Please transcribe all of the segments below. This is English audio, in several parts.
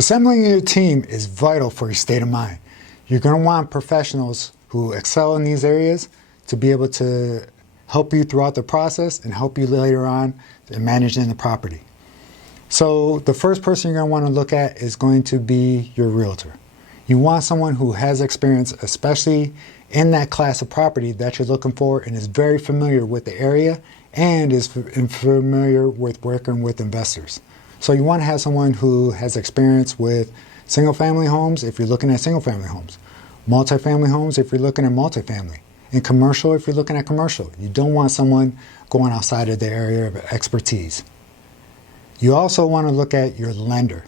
Assembling your team is vital for your state of mind. You're going to want professionals who excel in these areas to be able to help you throughout the process and help you later on in managing the property. So the first person you're going to want to look at is going to be your realtor. You want someone who has experience, especially in that class of property that you're looking for, and is very familiar with the area and is familiar with working with investors. So you want to have someone who has experience with single-family homes if you're looking at single-family homes, multifamily homes if you're looking at multifamily, and commercial if you're looking at commercial. You don't want someone going outside of their area of expertise. You also want to look at your lender.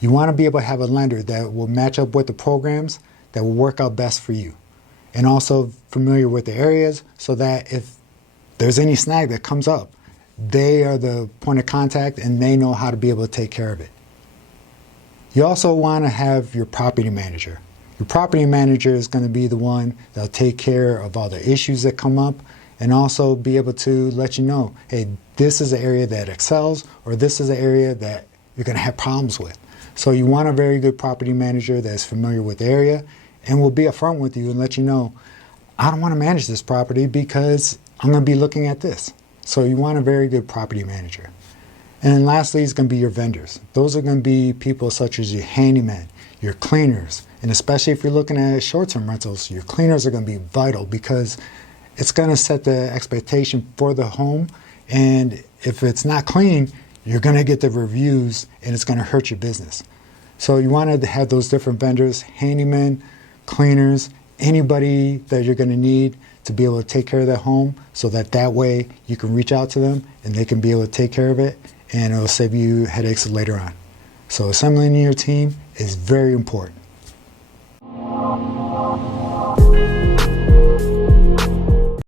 You want to be able to have a lender that will match up with the programs that will work out best for you, and also familiar with the areas so that if there's any snag that comes up, they are the point of contact and they know how to be able to take care of it. You also want to have your property manager. Your property manager is going to be the one that'll take care of all the issues that come up and also be able to let you know, hey, this is an area that excels or this is an area that you're going to have problems with. So you want a very good property manager that's familiar with the area and will be upfront with you and let you know, I don't want to manage this property because I'm going to be looking at this. So you want a very good property manager. And then lastly is going to be your vendors. Those are going to be people such as your handyman, your cleaners, and especially if you're looking at short-term rentals, your cleaners are going to be vital because it's going to set the expectation for the home. And if it's not clean, you're going to get the reviews and it's going to hurt your business. So you want to have those different vendors, handymen, cleaners, anybody that you're going to need to be able to take care of that home so that way you can reach out to them and they can be able to take care of it and it'll save you headaches later on. So assembling your team is very important.